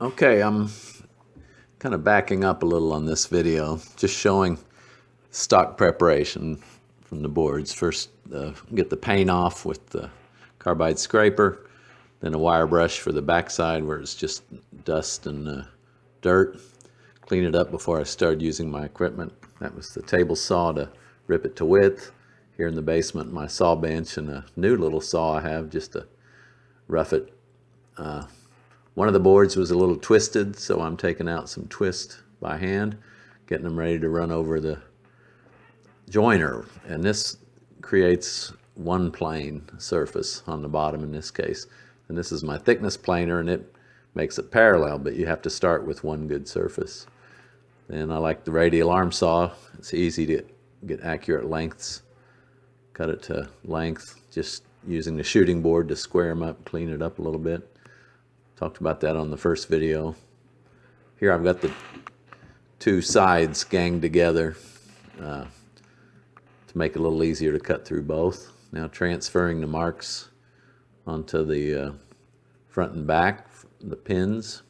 Okay, I'm kind of backing up a little on this video, just showing stock preparation from the boards. First, get the paint off with the carbide scraper, then a wire brush for the backside where it's just dust and dirt. Clean it up before I started using my equipment. That was the table saw to rip it to width. Here in the basement, my saw bench and a new little saw I have just to rough it. One of the boards was a little twisted, so I'm taking out some twist by hand, getting them ready to run over the joiner. And this creates one plane surface on the bottom in this case. And this is my thickness planer, and it makes it parallel, but you have to start with one good surface. And I like the radial arm saw. It's easy to get accurate lengths. Cut it to length, just using the shooting board to square them up, clean it up a little bit. Talked about that on the first video. Here I've got the two sides ganged together to make it a little easier to cut through both. Now transferring the marks onto the front and back, the pins.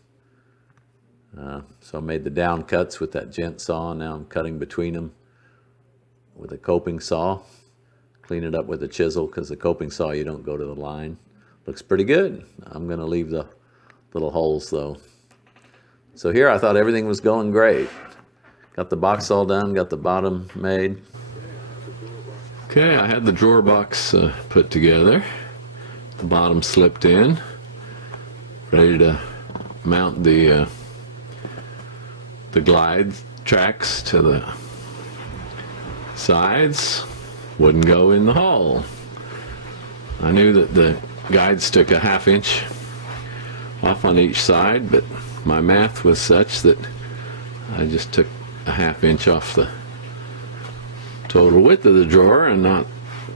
So I made the down cuts with that gent saw. Now I'm cutting between them with a coping saw. Clean it up with a chisel because the coping saw you don't go to the line. Looks pretty good. I'm going to leave the little holes though. So here I thought everything was going great. Got the box all done, got the bottom made. Okay, I had the drawer box put together. The bottom slipped in. Ready to mount the glide tracks to the sides. Wouldn't go in the hole. I knew that the guides took a 1/2 inch off on each side, but my math was such that I just took a 1/2 inch off the total width of the drawer and not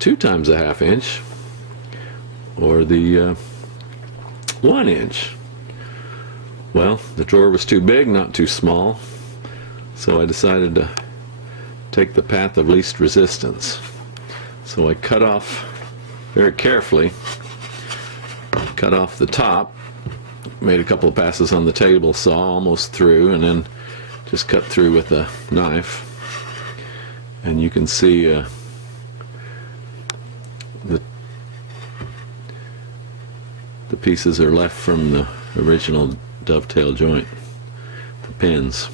2 times a 1/2 inch or the 1 inch. Well, the drawer was too big, not too small, so I decided to take the path of least resistance. So I cut off very carefully, cut off the top, made a couple of passes on the table saw almost through, and then just cut through with a knife. And you can see the pieces are left from the original dovetail joint, the pins.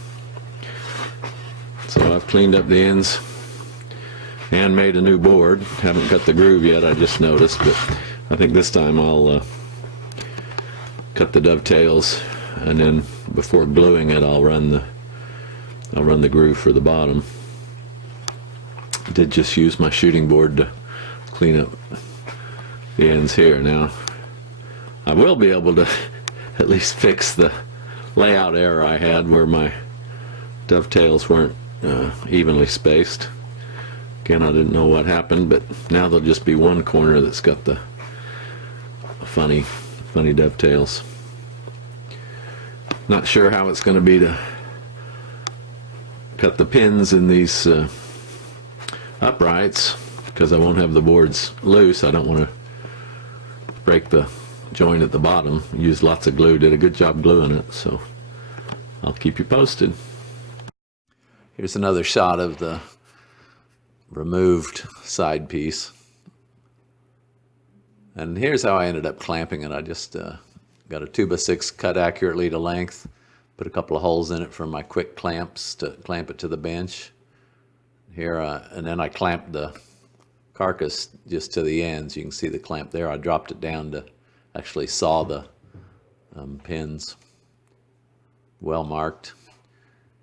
So I've cleaned up the ends and made a new board. Haven't cut the groove yet, I just noticed, but I think this time I'll cut the dovetails, and then before gluing it I'll run the groove for the bottom. Did just use my shooting board to clean up the ends here. Now I will be able to at least fix the layout error I had where my dovetails weren't evenly spaced. Again, I didn't know what happened, but now there'll just be one corner that's got the funny dovetails. Not sure how it's going to be to cut the pins in these uprights because I won't have the boards loose. I don't want to break the joint at the bottom. Used lots of glue, did a good job gluing it, so I'll keep you posted. Here's another shot of the removed side piece. And here's how I ended up clamping it. I just got a 2x6 cut accurately to length, put a couple of holes in it for my quick clamps to clamp it to the bench. Here, and then I clamped the carcass just to the ends. You can see the clamp there. I dropped it down to actually saw the pins, well marked.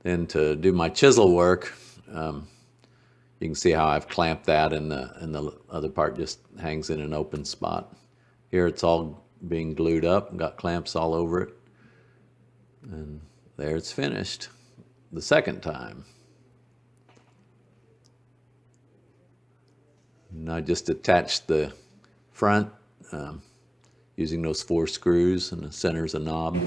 Then to do my chisel work, you can see how I've clamped that, and the other part just hangs in an open spot. Here it's all being glued up and got clamps all over it. And there it's finished the second time. And I just attached the front using those 4 screws, and the center's a knob.